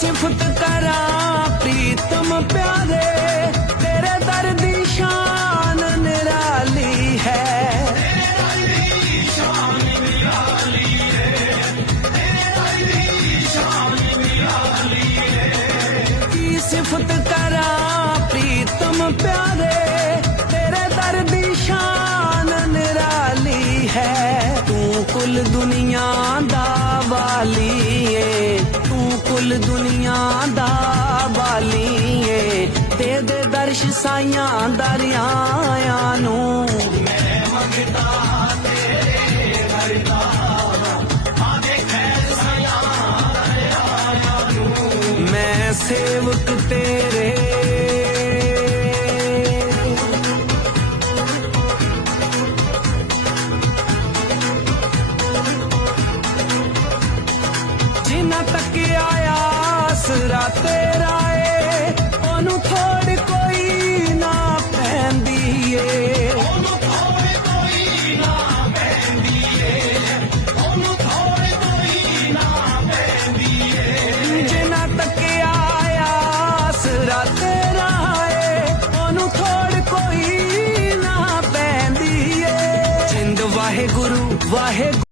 ਸਿਫਤ ਕਰਾਂ, ਪ੍ਰੀਤਮ ਪਿਆਰੇ, ਤੇਰੇ ਦਰ ਦੀ ਸ਼ਾਨ ਨਿਰਾਲੀ ਹੈ। ਕੀ ਸਿਫਤ ਕਰਾਂ, ਪ੍ਰੀਤਮ ਪਿਆਰੇ, ਤੇਰੇ ਦਰ ਦੀ ਸ਼ਾਨ ਨਿਰਾਲੀ ਹੈ। ਤੂੰ ਕੁੱਲ ਦੁਨੀਆ ਦਾ ਵਾਲੀ ਏ। ਕੁੱਲ ਦੁਨੀਆ ਦਾ ਬਾਲੀਏ ਏ। ਦੇ ਦੇ ਦਰਸ਼ ਸਾਈਆਂ ਦਰਿਆਆਂ ਨੂੰ। ਮੈਂ ਸੇਵਕ ਤੇਰੇ। ਜਿਨ੍ਹਾਂ ਤੱਕ ਆਇਆ ਆਸਰਾ ਤੇਰਾ ਏ ਉਹਨੂੰ ਥੋੜ ਕੋਈ ਨਾ ਪੈਂਦੀ ਏ। ਜਿਨ੍ਹਾਂ ਤੱਕ ਆਇਆ ਆਸਰਾ ਤੇਰਾ ਏ ਉਹਨੂੰ ਥੋੜ ਕੋਈ ਨਾ ਪੈਂਦੀ ਏ। ਜਿੰਦ ਵਾਹਿਗੁਰੂ ਵਾਹਿਗੁਰੂ।